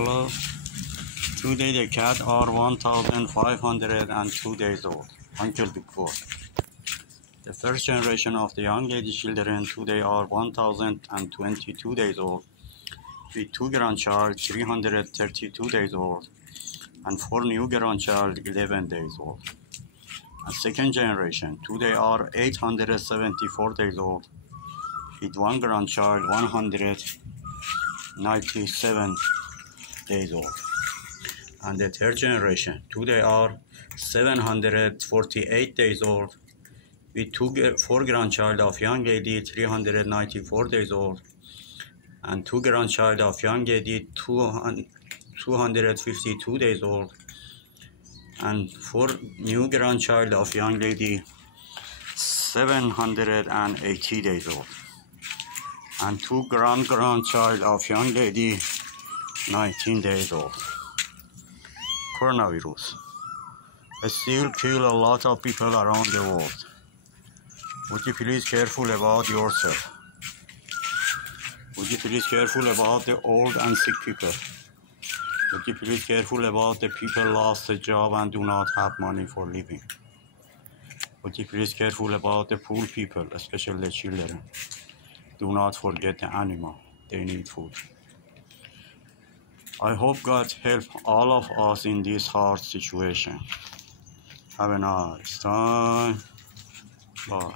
Hello. Today the cat are 1,502 days old. Uncle Bigfoot. The first generation of the young lady children today are 1,022 days old, with 2 grandchild 332 days old, and 4 new grandchild 11 days old. And second generation today are 874 days old, with 1 grandchild 197 days old. And the third generation today are 748 days old, with 4 grandchild of young lady 394 days old, and 2 grandchild of young lady 252 days old, and 4 new grandchild of young lady 780 days old, and 2 grandchild of young lady 19 days old. Coronavirus still kill a lot of people around the world. Would you please careful about yourself? Would you please careful about the old and sick people? Would you please careful about the people lost a job and do not have money for living? Would you please careful about the poor people, especially the children? Do not forget the animal. They need food. I hope God help all of us in this hard situation. Have a nice time. Bye.